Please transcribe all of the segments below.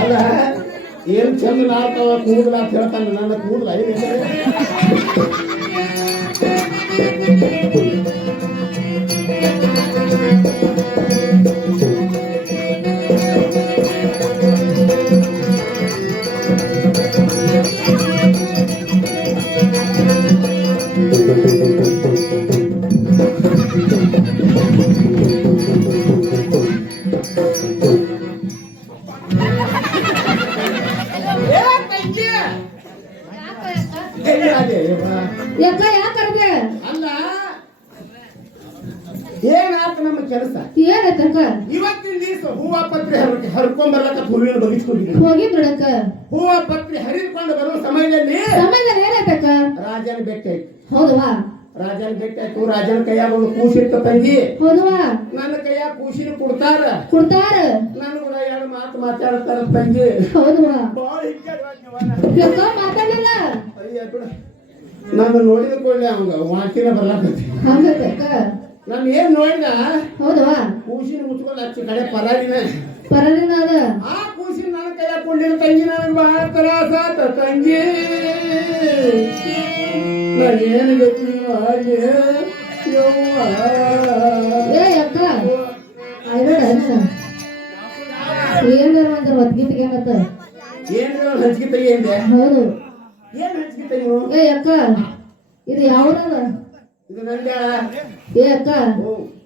ಅಲ್ಲ ಏನ್ ಚಂದ ನಾಡ್ತಾವ ಕೂದಲ ಅಂತ ಹೇಳ್ತಾನೆ. ನನ್ನ ಕೂದಲ ಏನಿದೆ ಸಮಯದಲ್ಲಿ ರಾಜನ ಬೆಟ್ಟ ಹೌದವಾ? ರಾಜನ ಬೆಟ್ಟ ಆಯ್ತು ರಾಜನ ಕೈಯಾಗ ಒಂದು ಕೂಸಿರ್ತ ತಂಗಿ ಹೌದವಾ? ನನ್ನ ಕೈಯಾಗ ಕೂಸಿನ ಕೊಡ್ತಾರ. ಕೊಡ್ತಾರ? ನನ್ನ ಕೂಡ ಎರಡು ಮಾತು ಮಾತಾಡ್ತಾರ ತಂಗಿ. ಹೌದವಾ? ಬಾಳ ಹಿಗ್ಗಾಡ್ವಾಗ್ಯವ. ಮಾತಾಡಲ್ಲ ಅಯ್ಯ ಬಿಡ. ನಾನು ನೋಡಿದ ಕೂಡಲೇ ಅವಂಗ ವಾಕಿನ ಬರ್ಲಾಕತ್ತಿ. ಹಂಗೈತಕ್ಕ ನಾನು ಏನ್ ನೋಡಿದ? ಹೌದವಾ? ಕೂಸಿನ ಮುಚ್ಕೊಂಡು ಹಚ್ಚಿ ಕಡೆ ಪರಾರಿನ. ಪರಾರಿನ ಅದ? ಆ ನನ್ನ ಕೈಯಾಗ ತಂಗಿ ನನಗೆ ಬಹಳ ತ್ರಾಸ ಆತ ತಂಗಿ. ನಾನೇನು ಗೊತ್ತಿಲ್ಲ. ಏ ಅಕ್ಕ ಅಯ್ಯಡ ಏನಾರ ಒದ್ಗಿಟ್ಟಿಗೆ ಏನತ್ತ? ಏನ್ ಹಂಚಿಗೆ ತೆಗಿ ಅಂದೆ? ಹೌದು. ಏನ್ ಹಂಚಿಗೆ ತೆಗಿ ಏ ಅಕ್ಕ ಇದು ಯಾವ್ದದ? ಇದು ಏ ಅಕ್ಕ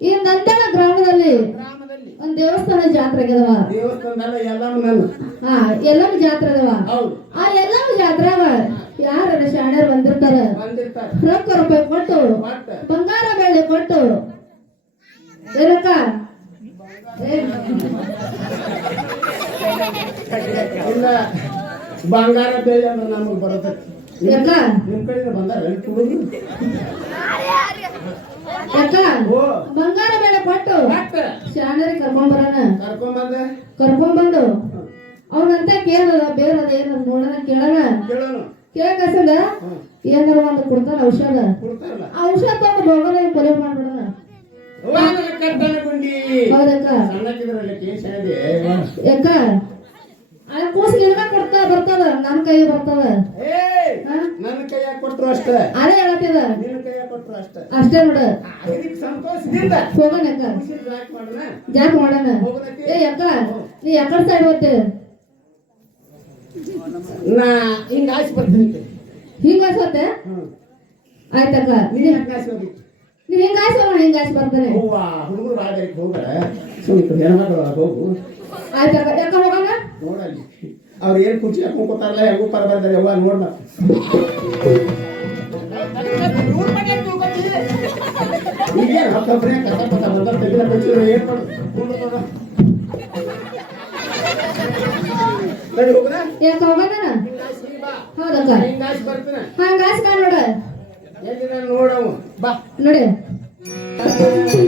ಈ ನಂದನ ಗ್ರಾಮದಲ್ಲಿ ಗ್ರಾಮದಲ್ಲಿ ಒಂದ್ ದೇವಸ್ಥಾನ ಜಾತ್ರೆ ದೇವಸ್ಥಾನದಲ್ಲ ನನ್ನ ಹಾ ಎಲ್ಲಾನು ಜಾತ್ರೆ ಅದಾವ. ಹೌದು. ಆ ಜಾತ್ರೆ ಅವ ಯಾರ ಶಾಣ್ಯರ್ ಬಂದಿರ್ತಾರ? ಬಂದಿರ್ತಾರೆ. ರೊಕ್ಕ ರೂಪಾಯಿ ಕೊಟ್ಟು ಬಂಗಾರ ಬೆಳೆ ಕೊಟ್ಟು ಏನಕ್ಕ ಇಲ್ಲ. ಬಂಗಾರ ಬೆಳೆ ಅಂದ್ರೆ ನಮಗೆ ಬರುತ್ತೆ. ಯಾಕ? ಕಡೆಯಿಂದ ಎಲ್ಲಿ ಓ. ಬಂಗಾರ ಬೇಡ ಕೊಟ್ಟು ಶಾಣರಿ ಕರ್ಕೊಂಡ್ ಬರೋಣ. ಕರ್ಕೊಂಡ್ ಬಂದೆ. ಕರ್ಕೊಂಡ್ ಬಂದು. ಅವನಂತ ಕೇಳದ ಬೇರದ ಏನ ನೋಡೋಣ ಕೇಳೋಣ? ಕೇಳಕಸಂದ ಏನಾರ ಒಂದು ಕೊಡ್ತಾರ ಔಷಧ? ಔಷಧ ತಂದು ಹೋಗೋಣ ಕೊಲೆ ಮಾಡ್ಬಿಡೋಣ? ಹೌದಕ್ಕ. ಯಾಕ ಆ ಕೂಸ್ ನಿನಗ ಕೊಡ್ತಾ ಬರ್ತಾವ ನನ್ ಕೈ ಬರ್ತಾವ? ನನ್ನ ಕೈಯಾಗ ಕೊಟ್ರು ಅಷ್ಟೇ. ಅದೇ ಹೇಳತ್ತಿದ. ನಿನ್ನ ಕೈಯಾಗ ಕೊಟ್ರು ಅಷ್ಟೇ. ಅಷ್ಟೇ ನೋಡ. ಇದಕ್ಕೆ ಸಂತೋಷದಿಂದ. ಹೋಗೋಣ ಅಕ್ಕ. ಜಾಕ್ ಮಾಡೋಣ. ಜಾಕ್ ಮಾಡೋಣ. ಏ ಅಕ್ಕ ನೀ ಯಾಕಡೆ ಸೈಡ್ ಹೋಗ್ತೆ. ನಾ ಹಿಂಗ ಆಸೆ ಬರ್ತೀನಿ ಹಿಂಗ ಆಸೋತೆ ಹ್ಮ್. ಆಯ್ತಕ್ಕ ನೀನು ಹೆಂಗ ಆಸೆ ಹೋಗಿತ್ತು ನೀವ್ ಹಿಂಗ ಆಸೆ ಹೋಗೋಣ ಹಿಂಗ ಆಸೆ ಬರ್ತಾನೆ. ಹೂವ ಹುಡುಗರು ಬಾಳ ಹೋಗ ಸುಮ್ಮಿತ್ತು ಹೆಣ್ಮಕ್ಳು ಹೋಗು. ಆಯ್ತಕ್ಕ ಯಾಕ ಹೋಗೋಣ ನೋಡಲ್ಲಿ. ಅವ್ರು ಏನ್ ಕುರ್ಚಿ ಹಾಕೊಂಡ್ ಕೂತಾರಲ್ಲ ಹೆಂಗೂ ಪರ ಬರ್ತಾರೆ ಯವ್ವ ನೋಡ್ ಮತ್ತೆ. ಹತ್ತೊಬ್ಬರೇ ಕಸ ಪಸ ಬಂದ ಏನ್ ಮಾಡು ಯಾಕ ಹೋಗೋಣ ಬಾ ಹೌದಕ್ಕ. ನೋಡ. ಎಲ್ಲಿದ ನೋಡವು ಬಾ. ನೋಡಿ. ಶ್ರೀ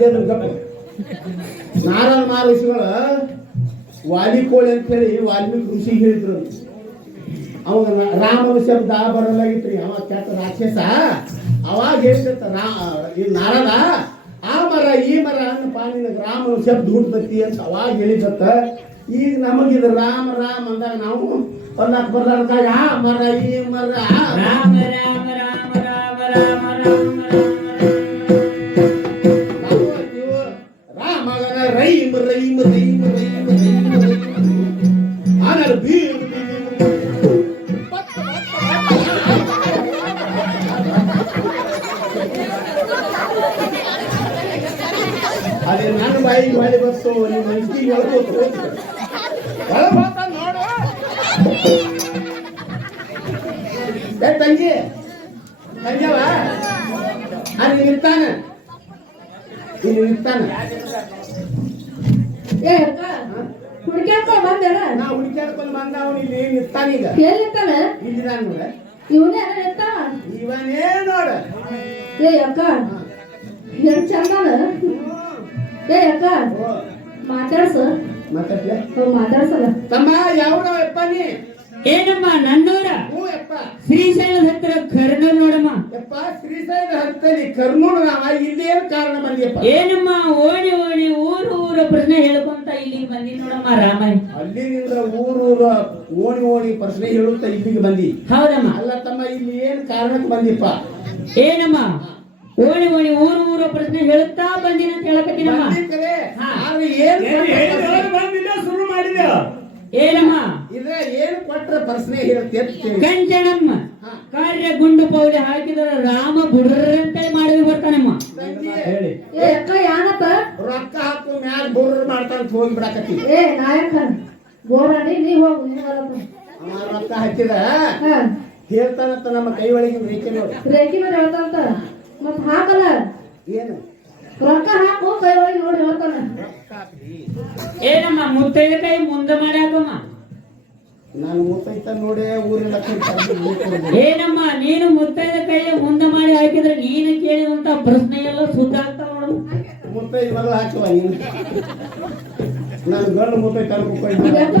ಇದೇನು ಗಪ್ಪ ನಾರಾಯಣ ಮಹರ್ಷಿಗಳ ವಾಲಿಕೋಳಿ ಅಂತ ಹೇಳಿ ವಾಲ್ಮೀಕಿ ಋಷಿಗೆ ಹೇಳಿದ್ರು. ಅವಾಗ ನ- ರಾಮನ ಶಬ್ದ ಬರಲಾಗಿತ್ರಿ ಅವ ಕೆಟ್ಟ ರಾಕ್ಷಸ? ಅವಾಗ ಹೇಳ್ತಿರ್ತ ರಾ ಈ ನಾರದ, ಆ ಮರ, ಈ ಮರ ಅನ್ನಪ್ಪ, ನಿನಗೆ ರಾಮನ ಶಬ್ದ ಹುಟ್ಟತೈತಿ ಅಂತ ಅವಾಗ ಹೇಳಿದತ್ತ ಈಗ ನಮಗಿದು ರಾಮ ರಾಮ ಅಂದಾಗ ನಾವು ಒಂದಾಕ ಬರ್ಲಾರ್ದಾಗ ಆ ಮರ, ಈ ಮರ, ಆ ಮರ. ರಾಮ ರಾಮ ರಾಮ ರಾಮ ರಾಮ ರಾಮ. ಬಾಯಿಗೆ ಮಾಡಿ ಬರ್ತು ನಿಮ್ಮ ಮನಸ್ಸಿಗೆ. ನೋಡು. ಏ ತಂಗಿ. ತಂಗ್ಯವ ಅಲ್ಲಿ ನಿಂತಾನ ಇಲ್ಲಿ ನಿಂತಾನ ಏ ಅಕ್ಕ ಹುಡ್ಕ್ಯಾಕ ಬಂದೇನ ನಾ ಹುಡ್ಕ್ಯಾಡ್ಕೊಂಡ್ ಬಂದ ಅವನು ಇಲ್ಲಿ ನಿಂತಾನೀಗ ಎಲ್ಲಿ ಇರ್ತಾನ? ಇಲ್ಲಿ ನಾನು ನೋಡ. ಇವನೇ ಇರ್ತಾನ ಇವನೇ ನೋಡ. ಏ ಅಕ್ಕ ಹೆಣ್ ಚಂದನ ಏ ಅಕ್ಕ ಮಾತಾಡ್ಸ. ಮಾತಾಡ್ಲೆ ಮಾತಾಡ್ಸಲ್ಲ. ತಮ್ಮ ಯಾವ ಯಪ್ಪ ನೀ? ಏನಮ್ಮ ನನ್ನೂರ? ಯಪ್ಪ. ಶ್ರೀಶೈಲದ ಹತ್ತಿರ ಕರ್ನೂಲ್ ನೋಡಮ್ಮ. ಯಪ್ಪ ಶ್ರೀಸೈದ ಹತ್ತಿರ ಕರ್ನೂಲು ನಾವ ಇಲ್ಲಿ ಏನು ಕಾರಣ ಬಂದಿಯಪ್ಪ? ಏನಮ್ಮ ಓಣಿ ಓಣಿ ಊರು ಊರ ಪ್ರಶ್ನೆ ಹೇಳ್ಕೊಂತ ಇಲ್ಲಿ ಬಂದಿ ನೋಡಮ್ಮ ರಾಮಾಯಣ ಇದ್ರ ಊರು ಓಣಿ ಓಣಿ ಪ್ರಶ್ನೆ ಹೇಳುತ್ತಾ ಇಲ್ಲಿಗೆ ಬಂದಿ. ಹೌದಮ್ಮ. ಅಲ್ಲ ತಮ್ಮ ಇಲ್ಲಿ ಏನ್ ಕಾರಣಕ್ಕೆ ಬಂದಿಪ್ಪ ಏನಮ್ಮ? ಓಣಿ ಓಣಿ ಊರು ಊರ ಪ್ರಶ್ನೆ ಹೇಳುತ್ತಾ ಬಂದಿನ ಅಂತ ಹೇಳಕತ್ತೀನಮ್ಮ. ಆದ್ರೆ ಏನ್ ಪ್ರಶ್ನೆ- ಶುರು ಮಾಡಿದ ಏನಮ್ಮ? ಇದ್ರ ಏನ್ ಕೊಟ್ರ ಪ್ರಶ್ನೆ ಹಾ. ಕಾರ್ಯ ಗುಂಡು ಪೌಡಿ ಹಾಕಿದ್ರ ರಾಮ ಬುಡ್ರಂತೇಳಿ ಮಾಡಿ ಬರ್ತಾನಮ್ಮ. ಹೇಳಿ. ಏ ಅಕ್ಕ ಯಾನಪ್ಪ? ರೊಕ್ಕ ಹಾಕು ಮ್ಯಾಲ ಮಾಡ್ತಾನ ಹೋಗಿ ಬಿಡಾಕತ್ತಿ. ಏ ನಾಯಕ ಗೋರಾಡಿ ನೀ ಹೋಗು ರೊಕ್ಕ ಹಾಕಿದ? ಹೇಳ್ತಾನಂತ ನಮ್ಮ ಕೈ ಒಳಗಿನ ರೇಖೆ ನೋಡಿ. ರೇಖಿ ಮೇಲೆ ಹೇಳ್ತಾನಂತ? ಮತ್ ಹಾಕಲ್ಲ? ಏನು? ರೊಕ್ಕ ಹಾಕು ಕೈ ಹೋಗಿ ನೋಡಿ ಹೇಳ್ತಾನ ಏನಮ್ಮ ಮುತ್ತೈದ ಕೈ ಮುಂದೆ ಮಾಡಿ ಹಾಕಮ್ಮ ನಾನು ಮುತ್ತೈತ ನೋಡಿ ಊರಿನ ಏನಮ್ಮ ನೀನು ಮುತ್ತೈದ ಕೈ ಮುಂದೆ ಮಾಡಿ ಹಾಕಿದ್ರೆ ನೀನು ಕೇಳಿದಂತ ಪ್ರಶ್ನೆ ಎಲ್ಲ ಸುದ್ದ ಆಗ್ತಾವ ನೋಡು. ಮುತ್ತೈದ ಬರಲ್ಲ ಹಾಕುವ ನೀನು. ನಾನು ಗಂಡು ಮುತ್ತೈ ಅನ್ಕೊಂಡು ಇದೆಲ್ಲ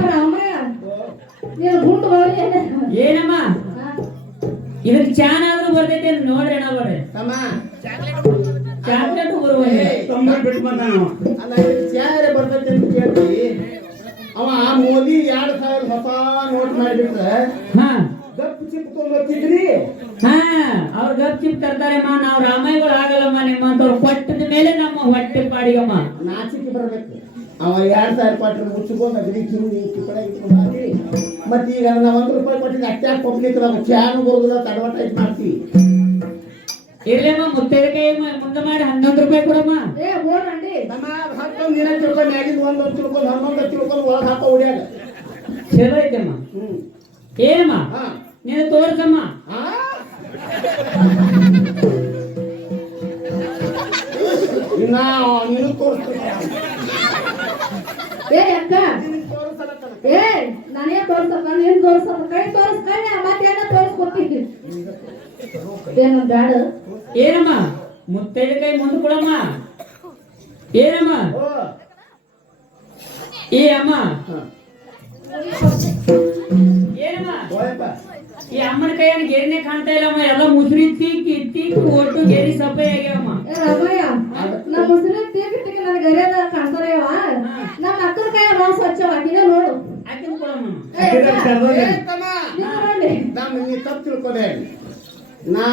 ನೀನು ಗುಂಡು ಗೋರಿ ಏನೇ ಏನಮ್ಮ ಇದಕ್ಕೆ ಚಾನ್ ಆದ್ರೂ ಬರ್ತೈತೆ ನೋಡ್ರಿ ಅಣ್ಣ ಬರ್ರಿ ತಮ್ಮ. ಚಾಕ್ಲೇಟ್ ಬರುವ ತಮ್ಮ ಬಿಟ್ಟು ಬಂದ ನಾವು ಅಲ್ಲ ಚಾರೆ ಬರ್ತೈತೆ ಅಂತ ಕೇಳ್ತಿ ಅವ ಮೋದಿ ಎರಡ್ ಸಾವಿರ ಹೊಸ ನೋಟ್ ಮಾಡಿಬಿಟ್ರೆ ಹಾ. ಗಪ್ ಚಿಪ್ ತೊಗೊಂಬರ್ತಿದ್ರಿ ಹಾ ಅವ್ರ ಗಪ್ ಚಿಪ್ ತರ್ತಾರಮ್ಮ ನಾವು ರಾಮಾಯಗಳು ಆಗಲ್ಲಮ್ಮ ನಿಮ್ಮಂತವ್ರು ಕೊಟ್ಟದ ಮೇಲೆ ನಮ್ಮ ಹೊಟ್ಟೆ ಪಾಡಿಗಮ್ಮ. ನಾಚಿಕೆ ಬರ್ಬೇಕು. ಅವ ಎರಡು ಸಾವಿರ ಕೊಟ್ಟರೆ ಮುಚ್ಚಿಕೊಂಡು ಅಗದಿ ಕಿರು ಮಾಡಿ ಕಡೆ ಇಟ್ಕೊಂಡು ಮತ್ತೆ ಈಗ ನಾವು ಒಂದು ರೂಪಾಯಿ ಕೊಟ್ಟಿದ್ದು ಅಟ್ಯಾಕ್ ಪಬ್ಲಿಕ್ ನಾವು ಚಾನು ಬರೋದಿಲ್ಲ ತಡವಟಾಯ್ತು ಮಾಡ್ತೀವಿ. ಇಲ್ಲಮ್ಮ ಮುಂದೆ ಮಾಡಿ ಹನ್ನೊಂದು ರೂಪಾಯಿ ಕೊಡಮ್ಮ. ಏ ಹೋಗಿ ನಮ್ಮ ಹತ್ತೊಂದು ದಿನ ತಿಳ್ಕೊಂಡು ಮ್ಯಾಗಿಂದ ಒಂದು ಒಂದು ತಿಳ್ಕೊಂಡು ಹನ್ನೊಂದು ತಿಳ್ಕೊಂಡು ಒಳಗೆ ಹಾಕೋ ಹೊಡ್ಯಾಗ ಚಲೋ ಐತಮ್ಮ. ಹ್ಮ್. ಏನಮ್ಮ ಹಾ. ನೀನು ತೋರ್ಸಮ್ಮ. ಆ? ಇನ್ನ ನೀನು ತೋರಿಸ್ತೀನಿ. ಏ ಅಕ್ಕ. ಏ ನಾನೇ ನಾನು ಏನ್ ತೋರ್ಸಕ್ಕ ಕೈ ತೋರ್ಸ್ ಕೈ ಮತ್ತೇನ ತೋರ್ಸ್ಕೊಟ್ಟಿದ್ದಿ. ಏನು ಬ್ಯಾಡ. ಏನಮ್ಮ? ಮುತ್ತೈದ ಕೈ ಮುಂದೆ ಕೊಡಮ್ಮ. ಏನಮ್ಮ? ಏ ಈ ಅಮ್ಮ ಏನಮ್ಮ? ಈ ಅಮ್ಮನ ಕೈಯನ್ನು ಗೆರಿನೇ ಕಾಣ್ತಾ ಇಲ್ಲಮ್ಮ ಎಲ್ಲ ಮುಸುರಿ ತಿಕ್ಕಿ ತಿಕ್ಕಿ ಒಟ್ಟು ಗೆರಿ ಸಪ್ಪೆ ಆಗ್ಯಾವಮ್ಮ ಏ ರಾಮಯ್ಯ ನಮ್ಮ ಮುಸ್ಲಿಂ ತೀಕ್ ತೀಕ್ ನನಗೆ ಗರಿಯದ ಕಾಣ್ತಾರವ ನಮ್ಮ ಅಕ್ಕನ ಕೈ ನಾವು ಸ್ವಚ್ಛವ ನೋಡು. ಹಾಕಿದ್ ಕೊಡಮ್ಮ ತಪ್ಪು ತಿಳ್ಕೊದೆ ನಾ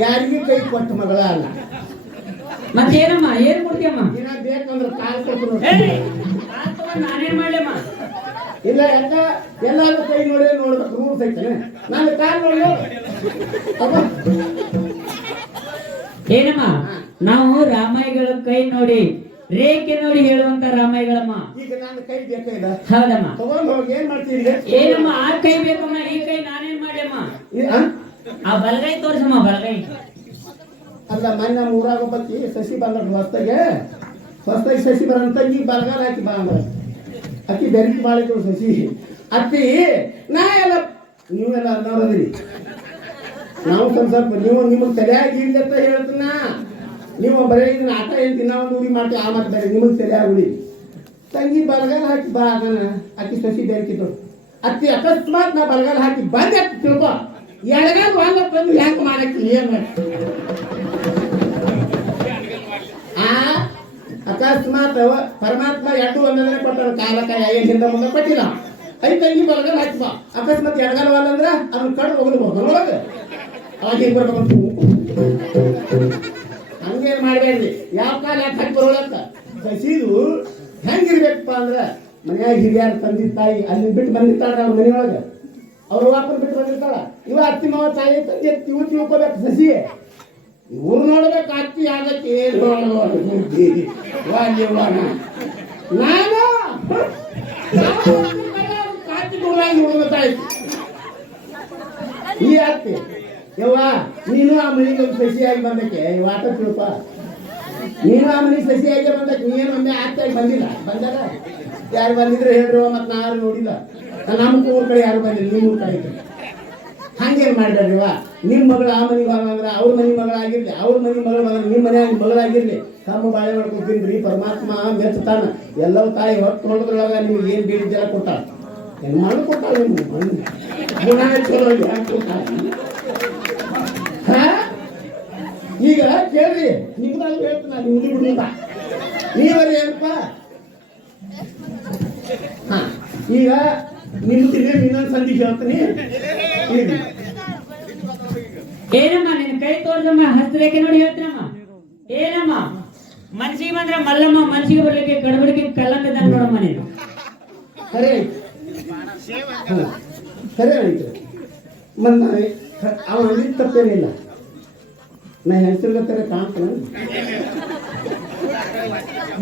ಯಾರಿಗೂ ಕೈ ಕೊಟ್ಟ ಮಗಳ ಅಲ್ಲ. ಮತ್ತೇನಮ್ಮ ಏನ್ ಕೊಡ್ತೀಯಮ್ಮ? ಬೇಕಂದ್ರೆ ಕಾಲ್ ಕೊಟ್ಟು ನಾನೇನ್ ಮಾಡ್ಲಮ್ಮ ಇಲ್ಲ ಯಾಕ ಎಲ್ಲಾದ್ರೂ ಕೈ ನೋಡಿ ನೋಡ್ಬೇಕು. ನೂರು ಐತೆ ನಾನು ಕಾಲ್ ನೋಡಿ ಏನಮ್ಮ? ನಾವು ರಾಮಾಯಿಗಳ ಕೈ ನೋಡಿ ರೇಖೆ ನೋಡಿ ಹೇಳುವಂತ ರಾಮಾಯಿಗಳಮ್ಮ. ಈಗ ನಾನು ಕೈ ಬೇಕಾಗಿಲ್ಲ ಹೌದಮ್ಮ. ತಗೊಂಡ್ ಹೋಗಿ ಏನ್ ಮಾಡ್ತೀರಿ ಏನಮ್ಮ ಆ ಕೈ ಬೇಕಮ್ಮ ಈ ಕೈ ನಾನೇನ್ ಮಾಡ್ಯಮ್ಮ? ಆ? ಆ ಬಲಗೈ ತೋರ್ಸಮ್ಮ ಬಲಗೈ. ಅಲ್ಲ ಮೊನ್ನೆ ನಮ್ಮ ಊರಾಗ ಬತ್ತಿ ಸಸಿ ಬಂದ ಹೊಸ್ತಾಗೆ. ಹೊಸ್ತಾಗಿ ಸಸಿ ಬರಂತ ಈ ಬಲಗಾಲ ಹಾಕಿ ಬಾ ಅಂದ್ರ ಅಕ್ಕಿ ಬೆರಿಕೆ ಮಾಡಿದ್ರು ಸಸಿ. ಅತ್ತಿ ನಾ ಎಲ್ಲ ನೀವೆಲ್ಲ ಅನ್ನೋರದ್ರಿ ನಾವು ಸ್ವಲ್ಪ ನೀವು ನಿಮಗೆ ತಲೆಯಾಗಿ ಇಲ್ಲ ಅಂತ ಹೇಳ್ತೀನ ನೀವು ಬರೀ ಇದನ್ನ ಆಟ ಹೇಳ್ತೀನಿ, ನಾವು ಒಂದು ಉಡಿ ಮಾಡ್ತೀವಿ, ಆ ಮಾಡ್ತಾರೆ ನಿಮಗೆ ತಲೆಯಾಗಿ ಉಡಿ. ತಂಗಿ ಬಲಗಾಲ ಹಾಕಿ ಬಾ ಅದನ್ನ. ಅಕ್ಕಿ ಸಸಿ ಬೆರಿಕಿದ್ರು ಅತ್ತಿ ಅಕಸ್ಮಾತ್ ನಾ ಬಲಗಾಲ ಹಾಕಿ ಬಂದೆ ತಿಳ್ಕೊ. ಎಡಗಾಲ ವಾಲ ಬಂದು ಹೆಂಗ್ ಮಾಡಕ್ಕೆ ಏನ್ ಅಕಸ್ಮಾತ್ ಪರಮಾತ್ಮ ಎರಡು ಒಂದನೇ ಕೊಟ್ಟಾನ ಕಾಲಕ ಏನ್ ಮುಂದೆ ಕೊಟ್ಟಿಲ್ಲ. ಐ ತಂಗಿ ಬಲಗಾಲ ಹಾಕಿ ಬಾ. ಅಕಸ್ಮಾತ್ ಎಡಗಾಲ ಅಂದ್ರೆ ಅದನ್ನ ಕಡ್ದು ಹೋಗ್ಬೋದು ಆಗಿ ಅವಾಗ ಹಿಂಗ್ ಬರ್ಬೇಕು ಹಂಗೇನ್ ಮಾಡ್ಬೇಡ್ರಿ. ಯಾವ ಕಾಲ ಯಾಕೆ ಹಾಕಿ ಬರೋಳಂತ ಸಸಿದು ಹೆಂಗಿರ್ಬೇಕಪ್ಪ ಅಂದ್ರ ಮನ್ಯಾಗ ಹಿರಿಯರ್ ತಂದೆ ತಾಯಿ ಅಲ್ಲಿ ಬಿಟ್ಟು ಬಂದಿರ್ತಾಳ ನಮ್ಮ ಮನೆಯೊಳಗೆ. ಅವ್ರ ವಾಪಸ್ ಬಿಟ್ಟು ಬಂದಿರ್ತಾಳ. ಇವ ಅತ್ತಿ ಮಾವ ತಾಯಿ ತಂದೆ ತಿಳ್ಕೊಬೇಕು ಸಸಿ ಇವ್ರು ನೋಡ್ಬೇಕು ಅತ್ತಿ ಆಗತ್ತೆ ಏನ್ ನಾನು ಕಾತಿ ದೂರಾಗಿ ಹುಡುಗತಾ ಇತ್ತು ಈ ಅತ್ತಿ ಯವ್ವ ನೀನು ಆ ಮನೆಗೆ ಒಂದು ಸಸಿಯಾಗಿ ಬಂದಕ್ಕೆ ವಾಟ ತಿಳ್ಪ ನೀನು ಆ ಮನೆಗೆ ಸಸಿಯಾಗಿ ಬಂದಕ್ಕೆ ನೀನು ಒಮ್ಮೆ ಆತ್ತಾಗಿ ಬಂದಿಲ್ಲ ಬಂದಾಗ ಯಾರು ಬಂದಿದ್ರೆ ಹೇಳ್ರಿ ಮತ್ತೆ ನಾ ಯಾರು ನೋಡಿಲ್ಲ ನಮ್ಮ ಊರ್ ಕಡೆ ಯಾರು ಬಂದಿಲ್ಲ ನಿಮ್ಮ ಊರ್ ಕಡೆ ಇದ್ರು. ಹಂಗೇನ್ ಮಾಡ್ಬೇಡ್ರಿವ ನಿಮ್ಮ ಮಗಳು ಆ ಮನೆ ಮಗಳಾದ್ರೆ ಅವ್ರ ಮನೆ ಮಗಳಾಗಿರ್ಲಿ, ಅವ್ರ ಮನೆ ಮಗಳು ಬಂದ್ರೆ ನಿಮ್ಮ ಮನೆ ಮಗಳಾಗಿರ್ಲಿ. ತಮ್ಮ ಬಾಳೆ ಮಾಡ್ಕೊತೀನ್ರಿ ಪರಮಾತ್ಮ ಮೆಚ್ಚತಾನ ಎಲ್ಲವೂ ತಾಯಿ ಹೊತ್ತು ಹೊಡೆದ್ರೊಳಗ ನಿಮ್ಗೆ ಏನು ಬೇಡಿದ್ದೆಲ್ಲ ಕೊಟ್ಟಾಳ? ಏನ್ ಮಾಡಿ ಕೊಟ್ಟಾಳ ನಿಮ್ಗೆ ಗುಣ ಚಲೋ? ಈಗ ಕೇಳ್ರಿ ನಿಮ್ದಾಗ ಹೇಳ್ತೀನಿ, ನಾನು ನಿಮ್ದು ಬಿಡುತ್ತ ನೀವರಿ ಏನಪ್ಪ? ಈಗ ನಿಮ್ಮ ಇನ್ನೊಂದು ಸಂಧಿ ಹೇಳ್ತೀನಿ. ಏನಮ್ಮ ನಿನ್ ಕೈ ತೋರ್ಸಮ್ಮ ಹಸ್ತರೇಖೆ ನೋಡಿ ಹೇಳ್ತೀನಮ್ಮ. ಏನಮ್ಮ ಮನ್ಸಿಗೆ ಬಂದ್ರೆ ಮಲ್ಲಮ್ಮ ಮನ್ಸಿಗೆ ಬರ್ಲಿಕ್ಕೆ ಗಡಬಡಿಕೆ ಕಲ್ಲಂಗದ ನೋಡಮ್ಮ ನೀನು. ಸರಿ ಸರಿ ಆಯ್ತು. ಅವ ತಪ್ಪೇನಿಲ್ಲ. ನಾ ಹೆಸರುಗತ್ತಾರೆ ಕಾಣ್ತಾನ?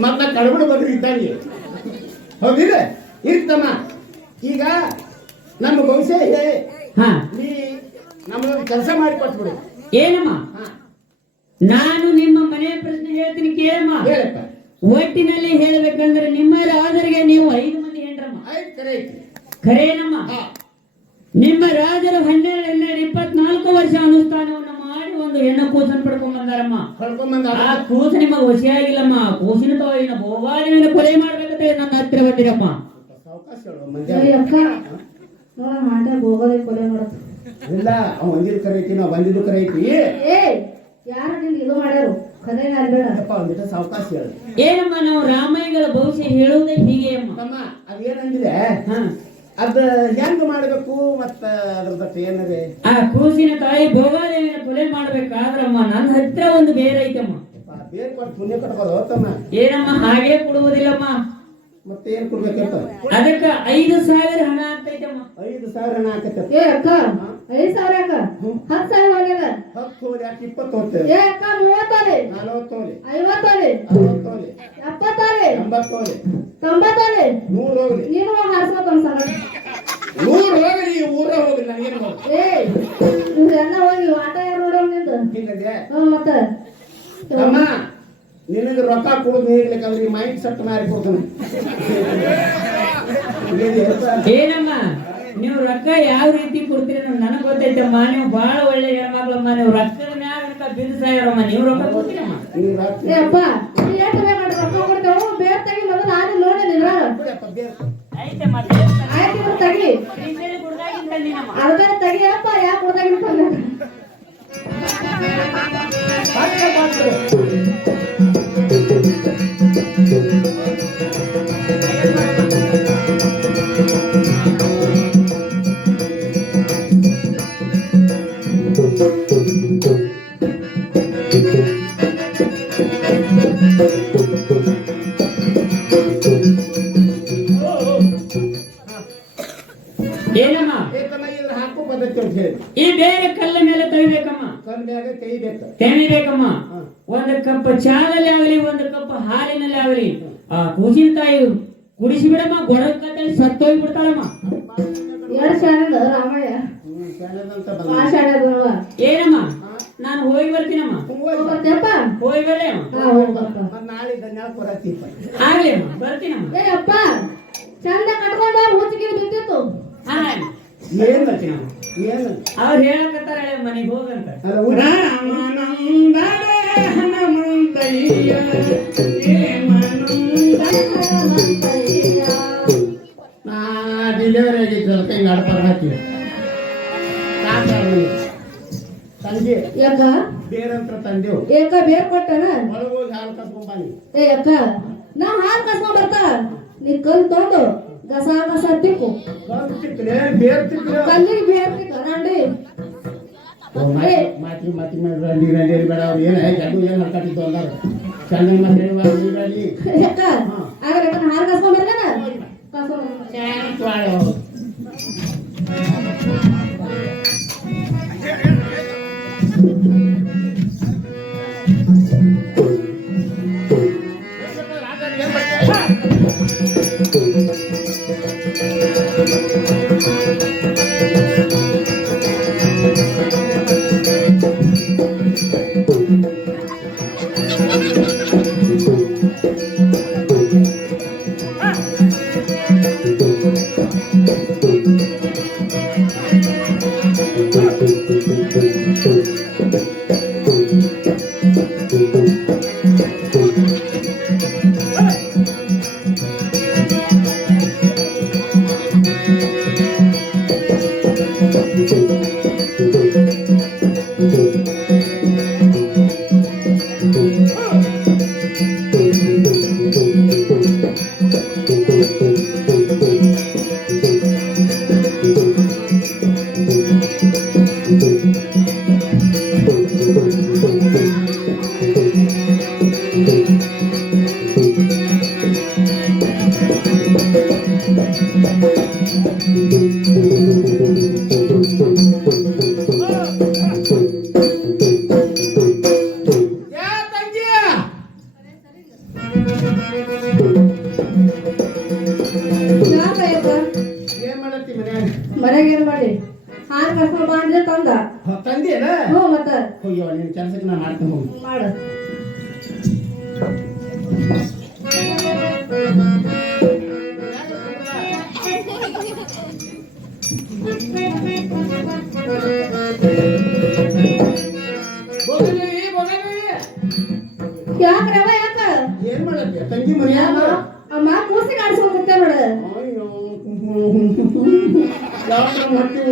ಮತ್ತ ಕಡಬಡ ಬದ್ರಿ ಇದ್ದಂಗೆ. ಹೌದಿಲ್ಲ? ಇರ್ತಮ್ಮ. ಈಗ ನಮ್ಮ ಭವಿಷ್ಯ ಇದೆ ಹಾ. ನೀ ಕೆಲಸ ಮಾಡಿ ಕೊಟ್ಬಿಡು. ಏನಮ್ಮ? ನಾನು ನಿಮ್ಮ ಮನೆಯ ಪ್ರಶ್ನೆ ಹೇಳ್ತೀನಿ ಕೇಳಮ್ಮ. ಒಟ್ಟಿನಲ್ಲಿ ಹೇಳಬೇಕಂದ್ರೆ ನಿಮ್ಮ ರಾಜರಿಗೆ ನೀವು ಐದು ಮಂದಿ ಹೆಂಡ್ರಮ್ಮ. ಖರೇನಮ್ಮ ನಿಮ್ಮ ರಾಜರು ಹನ್ನೆರಡು ಹನ್ನೆರಡು ಇಪ್ಪತ್ನಾಲ್ಕು ವರ್ಷ ಅನುಷ್ಠಾನವನ್ನು ಮಾಡಿ ಒಂದು ಹೆಣ್ಣು ಕೂಸನ್ನು ಪಡ್ಕೊಂಡ್ ಬಂದಾರಮ್ಮ. ಆ ಕೂಸು ನಿಮಗೆ ವಶಿಯಾಗಿಲ್ಲಮ್ಮ. ಕೂಸಿನ ತಾಯಿನ ಬೋವಾಡಿನ ಕೊಲೆ ಮಾಡ್ಬೇಕಂತ ನನ್ನ ಹತ್ತಿರ ಬಂದಿರಮ್ಮ. ಅಕ್ಕ ನೋಡ ಮಾಟ ಹೋಗೋದೇ ಕೊಲೆ ಮಾಡತ್ತ ಇಲ್ಲ ಅವ ಒಂದಿದ್ ಕರೈತಿ ನಾವ್ ನಾವು ಕರೈತಿ ಕರೆ ಏ ಯಾರು ನಿನ್ ಇದು ಮಾಡ್ಯಾರು? ಕರೆ ಅಪ್ಪ ಒಂದಿಟ್ಟು ಸಾವಕಾಶ ಹೇಳು. ಏನಮ್ಮ ನಾವು ರಾಮಾಯಣಗಳ ಭವಿಷ್ಯ ಹೇಳುವುದೇ ಹೀಗೆ ಅಮ್ಮ? ತಮ್ಮ ಅದೇನಂದಿದೆ ಹಾ. ಅದ ಹೆಂಗ್ ಮಾಡ್ಬೇಕು ಮತ್ತ ಅದ್ರದಕ್ಕ ಏನದೆ? ಆ ಕೂಸಿನ ತಾಯಿ ಭೋಗಾದೇವಿನ ಕೊಲೆ ಮಾಡ್ಬೇಕಾದ್ರಮ್ಮ ನನ್ನ ಹತ್ರ ಒಂದು ಬೇರೈತಮ್ಮ ಐತಮ್ಮ. ಬೇರೆ ಕೊಟ್ಟು ಪುಣ್ಯ ಕಟ್ಕೋದು ತಮ್ಮ ಏನಮ್ಮ ಹಾಗೆ ಕೊಡುವುದಿಲ್ಲಮ್ಮ. ಮತ್ತೆ ಏನ್ ಅದಕ್ಕ ಐದು ಸಾವಿರ ಹಣ ಆಗ್ತೈತಮ್ಮ. ಐದು ಸಾವಿರ ಹಣ ಹಾಕತ್ತ ಏ ಅಕ್ಕ ಐದ್ ಸಾವಿರ ಅಕ್ಕ. ಹತ್ತು ಸಾವಿರ ಹೋಗ್ಯದ. ಹತ್ತು ಹೋಗ್ಲಿ ಯಾಕೆ ಇಪ್ಪತ್ತು ಹೋಗ್ತೇವೆ? ಏ ಅಕ್ಕ ಮೂವತ್ತೋಲಿ. ನಲವತ್ತು ಹೋಗ್ಲಿ. ಐವತ್ತೋಲಿ. ಅರವತ್ತು ಹೋಗ್ಲಿ. ಎಪ್ಪತ್ತೋಲಿ. ಎಂಬತ್ತು ಹೋಗ್ಲಿ. ತೊಂಬತ್ತೋಲಿ. ನೂರು ಹೋಗ್ಲಿ. ನೀನು ಹಾರಿಸ್ಬೇಕು ಅನ್ಸಲ್ಲ ನೂರು ಹೋಗ್ಲಿ ಈ ಊರ ಹೋಗ್ಲಿ ನನಗೇನು ಏ ಹೋಗಿ ಆಟ ಯಾರು ನೋಡೋ ನಿಂದು ಮತ್ತೆ? ತಮ್ಮ ನಿನಗೆ ರೊಕ್ಕ ಕೊಡೋದು ನೀಡ್ಲಿಕ್ಕಂದ್ರೆ ಈ ಮೈಂಡ್ ಸೆಟ್ ಮಾರಿ ಕೊಡ್ತಾನೆ ಏನಮ್ಮ? ನೀವು ರೊಕ್ಕ ಯಾವ ರೀತಿ ಕೊಡ್ತೀರಿ ನನಗೆ ನನಗ್ ಗೊತ್ತೈತಮ್ಮ. ನೀವು ಬಹಳ ಒಳ್ಳೆ ಹೆಣ್ಮಕ್ಳಮ್ಮ ನೀವು ರೊಕ್ಕದ ಮ್ಯಾಗ ಅಂತ ಬಿದ್ದು ಸಾಯರಮ್ಮ ನೀವು ರೊಕ್ಕ ಕೊಡ್ತೀರಮ್ಮ? ಏ ಅಪ್ಪ ನೀ ಎಷ್ಟು ಮಾಡಿ ರೊಕ್ಕ ಕೊಡ್ತೇವೆ ಬೇರೆ ತೆಗಿ ಮೊದಲು ಆದ್ರೆ ನೋಡಿ ನಿನ್ರಾಗ ಐತೆ ಮತ್ತೆ ಆಯ್ತು ಇವ್ರು ತೆಗಿ. ಶ್ರೀಶೈಲ ಗುಡ್ದಾಗಿಂದ ನೀನಮ್ಮ. ಅರ್ಧ ತಗಿಯಪ್ಪ ಯಾಕೆ ಕೊಡ್ದಾಗಿನ ಈ ಬೇರೆ ಕಲ್ಲ ಮೇಲೆ ತೆಗಿಬೇಕಮ್ಮ. ಕಲ್ ಮ್ಯಾಗ ತೆಗಿಬೇಕು. ತೆಗಿಬೇಕಮ್ಮ. ಹಾ. ಒಂದು ಕಪ್ ಚಾದಲ್ಲಿ ಕೂಸಿನಕಾಯಿ ಕುಡಿಸಿ ಬಿಡಮ್ಮ ಗೊಡದ ಕತ್ತಲ್ಲಿ ಸತ್ತೋಗಿ ಬಿಡ್ತಾಳಮ್ಮ ಎರಡು ಶಾಲೆದ ರಾಮಯ್ಯ. ಏನಮ್ಮ? ನಾನು ಹೋಗಿ ಬರ್ತೀನಮ್ಮ. ಬರ್ತೀಯಪ್ಪ ಹೋಗಿ ಬರೇ ನಾಳೆ ಆಗ್ಲಿ ಬರ್ತೀನಮ್ಮ. ಅಪ್ಪ ಚಂದ ಕಟ್ಕೊಂಡ ಹುಚ್ಚಿಗೆ ಬಿದ್ದಿತ್ತು. ಏನ್ ಬರ್ತೀನಮ್ಮ? ಅವ್ರು ಹೇಳಕತ್ತಾರ ಮನೆಗೆ ಹೋಗಂತ ರಾಮನಂದ ಹನುಮಂತಯ್ಯ ಆಗಿದ್ದು ಅದಕ್ಕೆ ಹಿಂಗೆ ಆಡ್ಪಾರ ಹಾಕಿ ತಂದೆ ಯಾಕ ಬೇರಂತ್ರ ತಂದೆವು ಏಕ ಬೇರ್ ಕೊಟ್ಟನ ಒಳಗೋಗಿ ಹಾಲು ಕಸ್ಕೊಂಬಾನಿ ಏ ಅಕ್ಕ ನಾ ಹಾಲ್ ಕಸ್ಕೊಂಡ್ ಬರ್ತಾ ನೀ ಕಲ್ ತೊಗೊಂಡು ಗಸ ಗಸ ತಿಕ್ಕು ಕಲ್ಲು ತಿಕ್ಕಲೆ ಬೇರ್ ತಿಕ್ಕಲೆ ಕಲ್ಲಿಗೆ ಬೇರ್ ತಿಕ್ಕ ನಂಡಿ ಮಾತಿ ಮಾತಿ ಮಾಡಿ ರಂಡಿ ರಂಡಿ ಬೇಡ ಅವ್ರು ಏನು ಗಂಡು ಏನು ಹರ್ಕಟ್ಟಿದ್ದು ಅಂದಾರ ಚಂದ ಮತ್ತೆ ರಂಡಿ ಯಾಕ ಹಾಗಾದ್ರೆ ಅಕ್ಕ ಹಾಲ್ ಕಸ್ಕೊಂಡ್ ಬರ್ಲೇನ ಕಸ್ಕೊಂಡ್ ハハハハ!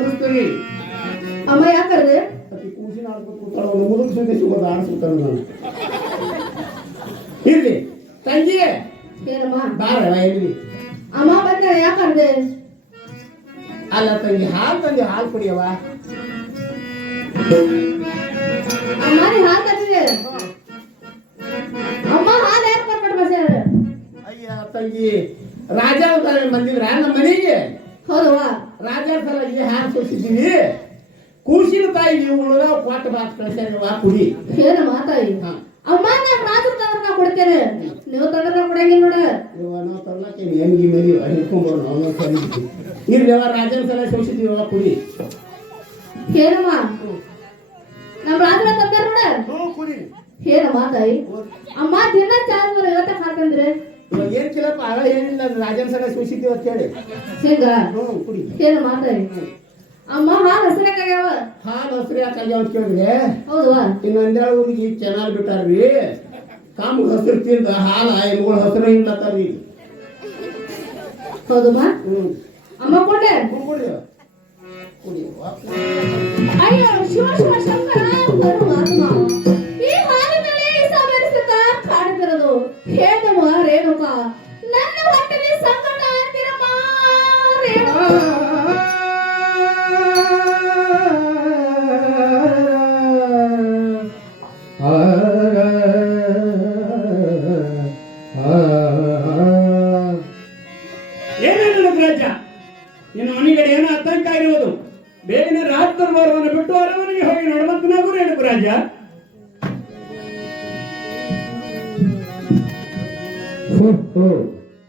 ಮಟ್ಟಿ ಉಡಿಸ್ತೀರಿ ಅಮ್ಮ ಯಾಕಂದ್ರೆ ಅತಿ ಕೂಸಿನ ಆಡ್ಕೊತ ಕೂತಾಳ ಅವ್ನು ಮುದುಕ್ ಸುದ್ದಿ ಸಿಗೋದು ಆಡಿಸ್ಬಿಡ್ತಾನ ನಾನು ಇರ್ಲಿ. ತಂಗಿ ಏನಮ್ಮ? ಬಾರ ಎಲ್ಲಿ ಅಮ್ಮ ಬಂದ ಯಾಕರ್ದೆ ಅಲ್ಲ ತಂಗಿ ಹಾಲು ತಂಗಿ ಹಾಲು ಕುಡಿಯವ ಅಮ್ಮ ನೀ ಹಾಲ್ ತಂದಿದೆ ಅಮ್ಮ ಹಾಲ್ ಯಾಕೆ ಬಸ್ಯಾರ ಅಯ್ಯ ತಂಗಿ ರಾಜ ಅಂತ ಬಂದಿದ್ರ? ನಮ್ಮ ಮನೆಗೆ? ಹೌದವ್ವ. ರಾಜ ಸಲ ಇಲ್ಲಿ ಹಾಲು ಸೋಸಿದ್ದೀವಿ ಕೂಸಿನ ತಾಯಿ ನೀವು ಕೊಟ್ಟ ಬಾತ್ ವಾ ಕುಡಿ. ಏನಮ್ಮ ಮಾತಾಯಿ ಅಮ್ಮ ನಾನು ರಾಜರ ತಂದ್ರೆ ನಾ ಕೊಡ್ತೇನೆ. ನೀವು ತಂದ್ರೆ ನಾ ಕೊಡಂಗಿಲ್ಲ ನೋಡ. ಇವ ನಾವು ತರ್ಲಕ್ಕೆ ಹೆಂಗಿ ಮರಿ ಹಿಡ್ಕೊಂಡ್ಬರು ನಾವು ಸರಿ ಇರ್ಲಿ ಅವ ರಾಜನ ಸಲ ಸೋಸಿದ್ದೀವಿ ಕುಡಿ. ಏನಮ್ಮ? ನಮ್ಮ ರಾಜರ ತಂದಾರ ನೋಡ. ಹ್ಞೂ ಕುಡಿ. ಏನಮ್ಮ ತಾಯಿ ಅಮ್ಮ ದಿನ ಚಾರ್ಜ್ ಬರೋ ಇವತ್ತ ಹಾಕಂದ್ರೆ ಇವಾಗ ಏನ್ ಕಿಲಪ್ಪ ಆಗ ಏನಿಲ್ಲ ರಾಜನ ಸಲ ಸೂಚಿದ್ದೀವಿ ಅಂತ ಹೇಳಿ ಹಿಂಗ ಕುಡಿ. ಏನಮ್ಮ ತಾಯಿ ಅಮ್ಮ ಹಾಲು ಹಸಿರಾಗ್ಯಾವ ಹಾಲು ಹಸ್ರು ಯಾಕಾಗಿ ಅಂತ ಕೇಳಿದ್ರೆ ಹೌದವಾ ಇನ್ನು ಊರಿಗೆ ಚೆನ್ನಾಗಿ ಬಿಟ್ಟಾರ್ರಿ. ಕಾಮು ಹಸಿರು ತಿಂದ ಹಾಲ ಎಮ್ಗಳು ಹಸಿರು ಹಿಂಡ್ಲತ್ತಾರ್ರಿ ಹೌದಮ್ಮ? ಅಮ್ಮ ಕೊಟ್ಟೆ ಕುಡಿ ಅಯ್ಯೋ ಶಿವ ಶಿವ ಶಂಕರ ಬರುವ ಈ ಹಾಲಿನಲ್ಲಿ ಕಾಣುತ್ತಿರೋದು ಹೇಗಮ್ಮ ರೇಣುಕ, ನನ್ನ ಹೊಟ್ಟೆಲಿ ಸಂಕಟ ಅಂತಿರಮ್ಮ ರೇಣುಕ. ನಿನ್ನ ಮನೆಗಡೆ ಏನೋ ಆತಂಕ ಆಗಿರುವುದು ಬೇಗನೆ ರಾಜ ಬಿಟ್ಟು ಅರಮನೆಗೆ ಹೋಗಿ ನೋಡುವಂತನಾಗೂ ರೇಣುಕು ರಾಜ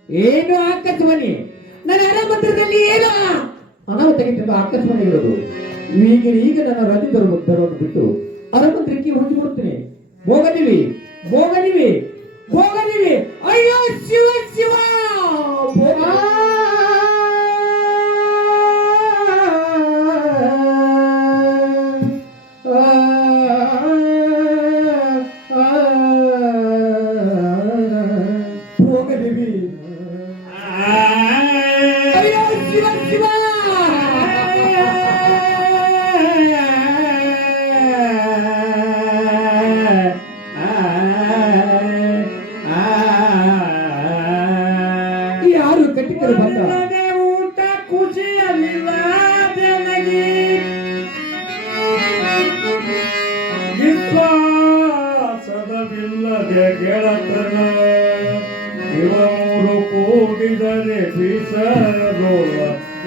ಏನು ಆಕಸ್ಮನಿ? ನನ್ನ ಅರಮಂತ್ರದಲ್ಲಿ ಏನು? ಅನಾಹುತಕ್ಕಿಂತ ಆಕಸ್ಮನಿ ಇರೋದು. ಈಗ ಈಗ ನನ್ನ ರಜೆ ತರುವ ತರೋದು ಬಿಟ್ಟು ಅರಮಂತ್ರಕ್ಕೆ ಹೊಂದಿಬಿಡುತ್ತೇನೆ ಹೋಗಲಿವಿ ಹೋಗಲಿವಿ ಹೋಗಲಿವಿ ಅಯ್ಯೋ Shiva Shiva!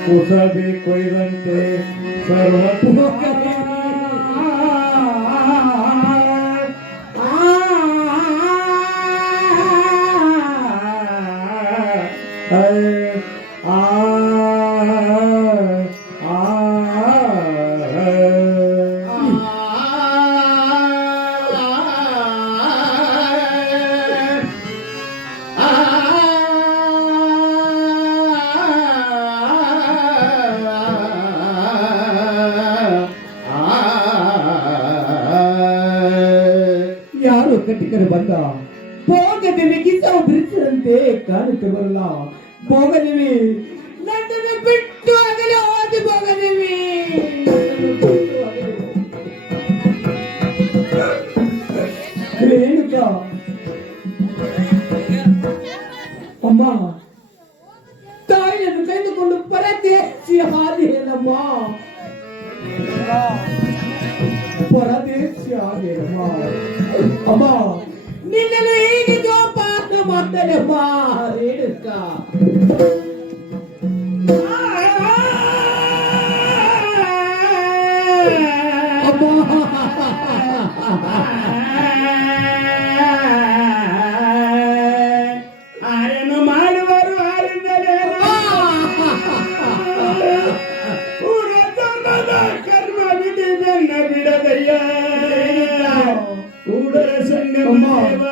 Usa de cuidante, salva tu boca. ಬೇಕಾ ಹೋಗದಿವೆ ಗಿಸೊಬ್ಬರಿಸದಂತೆ ಕಾಣುತ್ತೆ ಬರಲ್ಲ ಹೋಗದಿವೆ ನನ್ನನ್ನು ಬಿಟ್ಟು ಆಗಲೇ ಹೋದ ಹೋಗದಿವೆ ರೇಣುಕಾ ಅಮ್ಮ ತಾಯಿಯನ್ನು ಕೈದುಕೊಂಡು ಪರದೇಶಿ ಹಾದಿಯಲ್ಲಮ್ಮ ಪರದೇಶಿ ಹಾದಿಯಲ್ಲಮ್ಮ ಅಮ್ಮ നിങ്ങളിതോ പാട്ട് മത്തന് മാറിയെടുക്കാം ಕರ್ಮ ಬಿಡಿ ನನ್ನ ಬಿಡದಯ್ಯ Amen.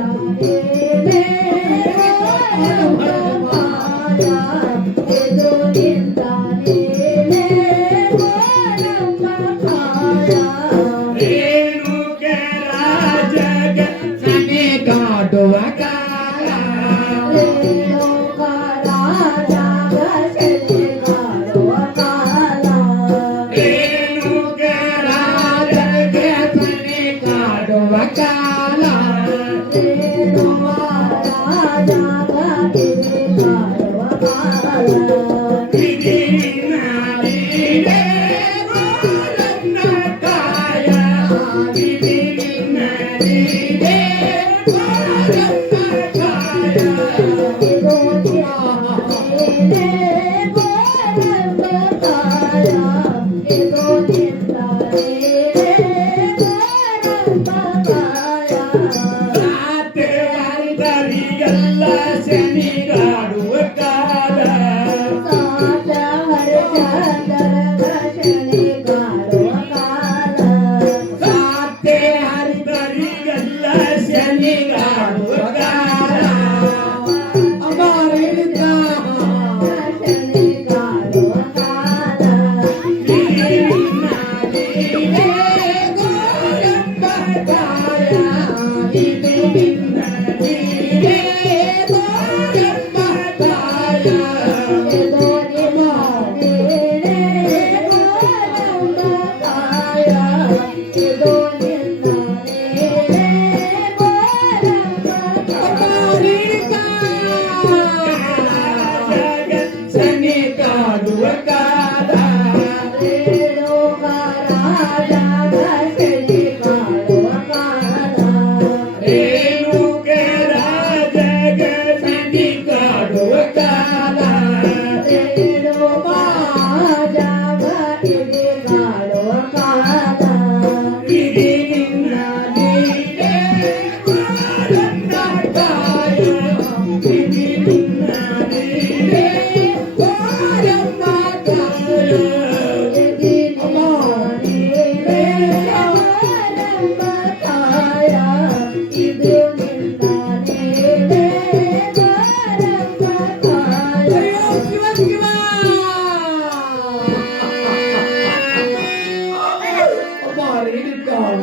அம்மாள் இருக்காள்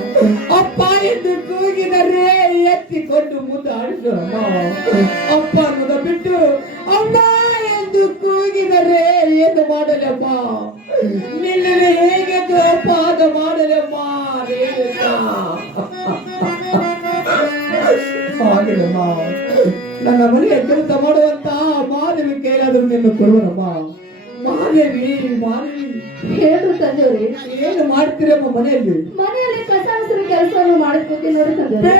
அப்பா என்று கூகினரே ಎತ್ತಿ ಕೊಂಡು ಮುಂದಾಡಿಸೋಣ ಅಪ್ಪನದ ಬಿಟ್ಟು ಅಮ್ಮ ಎಂದು ಕೂಗಿದರೆ ಏನು ಮಾಡಲಮ್ಮ ನಿನ್ನನ್ನು ಹೇಗೆ ಪಾದ ಮಾಡಲಮ್ಮ ಹಾಗೆಯಮ್ಮ ನನ್ನ ಮನೆಯ ಕೆಲಸ ಮಾಡುವಂತಹ ಮಾನವಿ ಕೈಲಾದರೂ ನಿನ್ನ ಕೊಡುವನಮ್ಮ ಮಾನವಿ ಮಾನವಿ ಹೇಳು ತಂದೆಯವ್ರೆ ಏನು ಮಾಡ್ತೀರಮ್ಮ ಮನೆಯಲ್ಲಿ? ಮನೆಯಲ್ಲಿ ಕಸ ಹಸಿರು ಕೆಲಸವನ್ನು ಮಾಡಿಸ್ಬೇಕು ನೋಡಿ ತಂದೆಯವ್ರೆ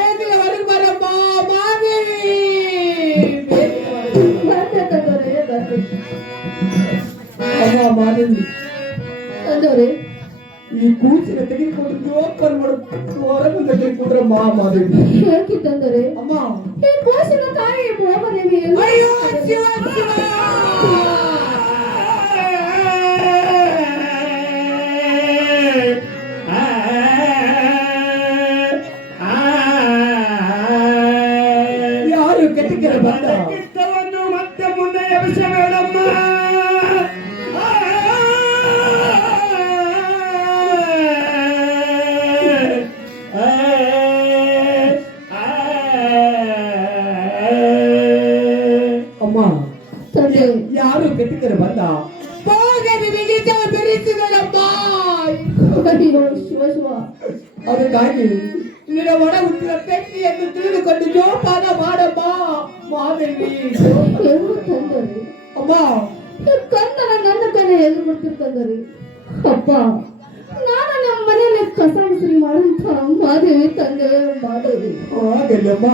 ಮಾದೇವಿ ಹಾಗೆಲ್ಲಮ್ಮ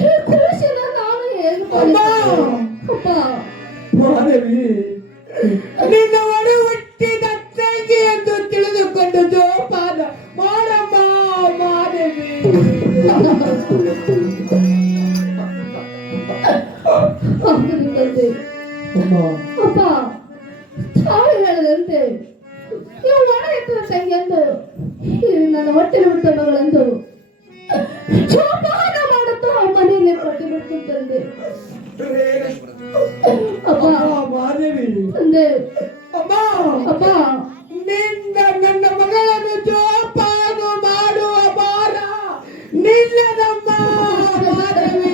ಈ ಖುಷಿನ ನಾನು ಏನು ಅಮ್ಮ! ಅಪ್ಪ. ಮಾದೇವಿ ನಿನ್ನ ಒಡ ಹುಟ್ಟಿದ ತಂಗಿ ಎಂದು ತಿಳಿದುಕೊಂಡು ಜೋಪಾನ ಮಾಡಮ್ಮ ಮಾದೇವಿ ಅಮ್ಮ. ಅಪ್ಪ ತಾವು ಹೇಳದಂತೆ ನೀವು ಒಣ ಎತ್ತರ ಈ ನನ್ನ ಹೊಟ್ಟೆಲಿ ಹುಟ್ಟ ಮಗಳಂದು ಜೋಪಾನ ಮಾಡುತ್ತಾ ಆ ಮನೆಯಲ್ಲಿ ಪ್ರತಿಭಟಿಸಿ ತಂದೆ ಅಪ್ಪ ಮಾದೇವಿ. ತಂದೆ. ಅಪ್ಪ ಅಪ್ಪ. ನಿನ್ನ ನನ್ನ ಮಗಳನ್ನು ಜೋಪಾನ ಮಾಡುವ ಬಾರ ನಿನ್ನದಮ್ಮ ಮಾದೇವಿ.